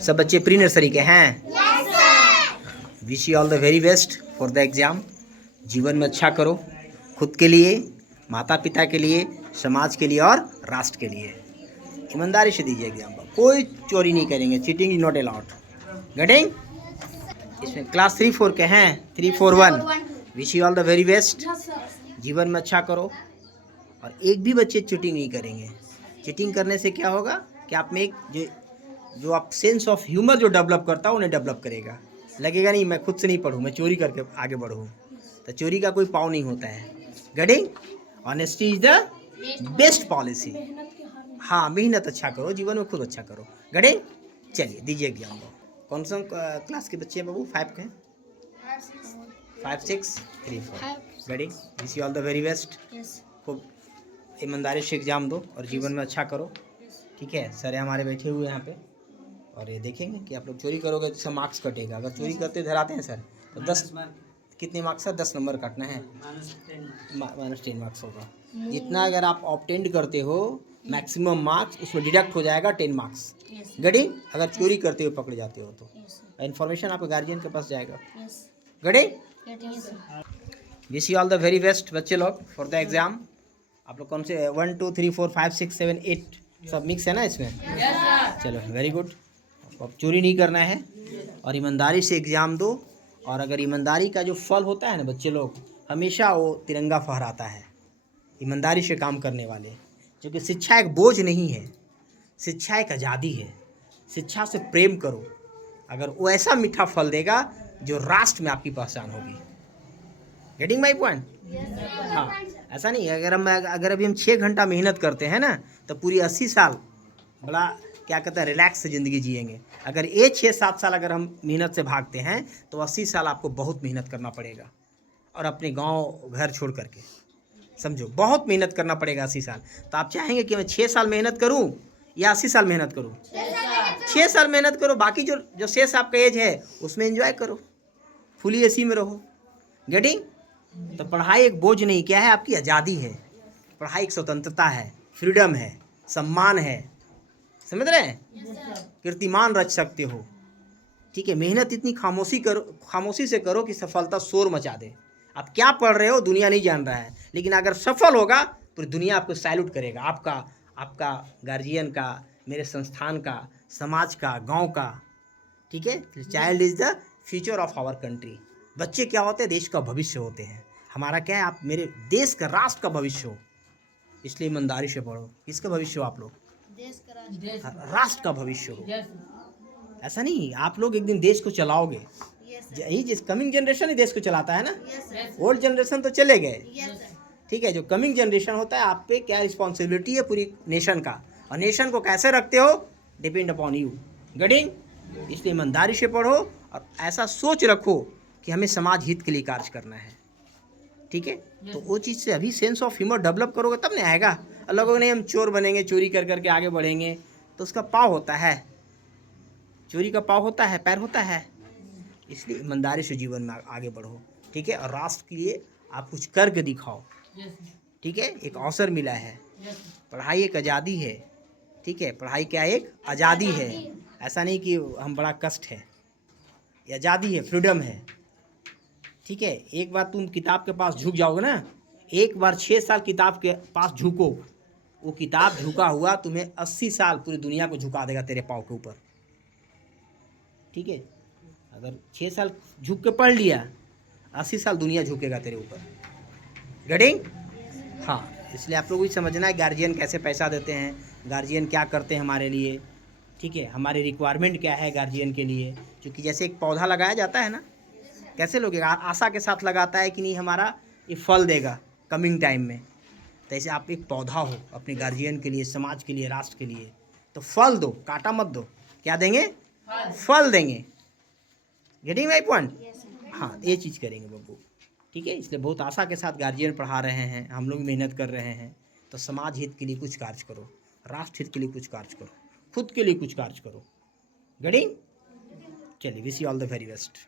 सब बच्चे pre nursery के हैं? Wish you all the very best for the exam. जीवन में अच्छा करो, खुद के लिए, माता पिता के लिए, समाज के लिए और राष्ट्र के लिए। ईमानदारी से दीजिए एग्जाम। कोई चोरी नहीं करेंगे, cheating is not allowed. Getting? इसमें क्लास 3-4 के हैं, 3-4-1। Wish you all the very best. जीवन में अच्छा करो और एक भी बच्चे चीटिंग नहीं करेंगे। चीटिंग करने से क्या होगा कि आप में एक जो आप सेंस ऑफ ह्यूमर जो डेवलप करता है उन्हें डेवलप करेगा। लगेगा नहीं मैं खुद से नहीं पढ़ूँ, मैं चोरी करके आगे बढ़ूँ। तो चोरी का कोई पाव नहीं होता है। Getting? Honesty is the best policy. हाँ, मेहनत अच्छा करो, जीवन में खुद अच्छा करो। गेटिंग? चलिए दीजिए एग्जाम। कौन सा क्लास के बच्चे हैं बाबू? 5 के? 5, 6, 3, 4। Getting? Wish you all the very best. खूब ईमानदारी से एग्ज़ाम दो और जीवन में अच्छा करो। ठीक है? सर हमारे बैठे हुए यहाँ पे और ये देखेंगे कि आप लोग चोरी करोगे तो सब मार्क्स कटेगा। अगर चोरी करते धराते हैं सर तो 10 कितने मार्क्स सर? 10 नंबर काटना है, -10 मार्क्स होगा। जितना अगर आप ऑब्टेंड करते हो मैक्सिमम मार्क्स उसमें डिडक्ट हो जाएगा 10 मार्क्स। गड़ी? अगर चोरी करते हुए पकड़े जाते हो तो इन्फॉर्मेशन आपके गार्जियन के पास जाएगा। गड़ी? Wish you all the very best बच्चे लोग फॉर द एग्ज़ाम। आप लोग कौन से 1, 2, 3, 4, 5, 6, 7, 8 सब मिक्स है ना इसमें? चलो वेरी गुड। अब चोरी नहीं करना है और ईमानदारी से एग्ज़ाम दो। और अगर ईमानदारी का जो फल होता है ना बच्चे लोग, हमेशा वो तिरंगा फहराता है। ईमानदारी से काम करने वाले, क्योंकि शिक्षा एक बोझ नहीं है, शिक्षा एक आज़ादी है। शिक्षा से प्रेम करो, अगर वो ऐसा मीठा फल देगा जो राष्ट्र में आपकी पहचान होगी। Getting my point? हाँ, ऐसा नहीं अगर अभी हम 6 घंटा मेहनत करते हैं ना तो पूरी 80 साल बड़ा क्या कहते हैं रिलैक्स से ज़िंदगी जिएंगे। अगर ये 6-7 साल अगर हम मेहनत से भागते हैं तो 80 साल आपको बहुत मेहनत करना पड़ेगा। और अपने गांव घर छोड़ करके, समझो बहुत मेहनत करना पड़ेगा 80 साल। तो आप चाहेंगे कि मैं 6 साल मेहनत करूं या 80 साल मेहनत करूं? 6 साल मेहनत करो, बाकी जो शेष आपका एज है उसमें एंजॉय करो, फुली एसी में रहो। गेटिंग? तो पढ़ाई एक बोझ नहीं, क्या है? आपकी आज़ादी है। पढ़ाई एक स्वतंत्रता है, फ्रीडम है, सम्मान है। समझ रहे हैं? कीर्तिमान रच सकते हो। ठीक है? मेहनत इतनी खामोशी से करो कि सफलता शोर मचा दे। आप क्या पढ़ रहे हो दुनिया नहीं जान रहा है, लेकिन अगर सफल होगा तो दुनिया आपको सैल्यूट करेगा। आपका गार्जियन का, मेरे संस्थान का, समाज का, गांव का। ठीक है? Child is the future of our country. बच्चे क्या होते हैं? देश का भविष्य होते हैं। हमारा क्या है? आप मेरे देश का, राष्ट्र का भविष्य हो। इसलिए ईमानदारी से पढ़ो। किसका भविष्य हो आप लोग? देश का, राष्ट्र का भविष्य हो। ऐसा नहीं, आप लोग एक दिन देश को चलाओगे। यही जिस कमिंग जनरेशन ही देश को चलाता है ना। ओल्ड जनरेशन तो चले गए। ठीक है? जो कमिंग जनरेशन होता है, आप पे क्या रिस्पॉन्सिबिलिटी है पूरी नेशन का, और नेशन को कैसे रखते हो डिपेंड अपॉन यू। गेटिंग? इसलिए ईमानदारी से पढ़ो और ऐसा सोच रखो कि हमें समाज हित के लिए कार्य करना है। ठीक है? तो वो चीज़ से अभी सेंस ऑफ ह्यूमर डेवलप करोगे तब नहीं आएगा। लोगों ने हम चोर बनेंगे, चोरी कर करके आगे बढ़ेंगे, तो उसका पाव होता है। चोरी का पाव होता है, पैर होता है। इसलिए ईमानदारी से जीवन में आगे बढ़ो। ठीक है? और राष्ट्र के लिए आप कुछ करके दिखाओ। ठीक है? एक अवसर मिला है। पढ़ाई एक आज़ादी है। ठीक है? पढ़ाई क्या एक आज़ादी है। ऐसा नहीं कि हम बड़ा कष्ट है, ये आज़ादी है, फ्रीडम है। ठीक है? एक बार तुम किताब के पास झुक जाओगे ना, एक बार 6 साल किताब के पास झुको, वो किताब झुका हुआ तुम्हें 80 साल पूरी दुनिया को झुका देगा तेरे पाँव के ऊपर। ठीक है? अगर 6 साल झुक के पढ़ लिया, 80 साल दुनिया झुकेगा तेरे ऊपर। गेटिंग? हाँ, इसलिए आप लोग भी समझना है गार्जियन कैसे पैसा देते हैं, गार्जियन क्या करते हैं हमारे लिए। ठीक है? हमारी रिक्वायरमेंट क्या है गार्जियन के लिए। क्योंकि जैसे एक पौधा लगाया जाता है ना, कैसे लोग आशा के साथ लगाता है कि नहीं हमारा ये फल देगा कमिंग टाइम में। तो ऐसे आप एक पौधा हो अपने गार्जियन के लिए, समाज के लिए, राष्ट्र के लिए। तो फल दो, कांटा मत दो। क्या देंगे? फल देंगे। Getting my point? हाँ, ये चीज़ करेंगे बब्बू। ठीक है? इसलिए बहुत आशा के साथ गार्जियन पढ़ा रहे हैं, हम लोग मेहनत कर रहे हैं। तो समाज हित के लिए कुछ कार्य करो, राष्ट्र हित के लिए कुछ कार्य करो, खुद के लिए कुछ कार्य करो। गेटिंग? चलिए, wish you all the very best.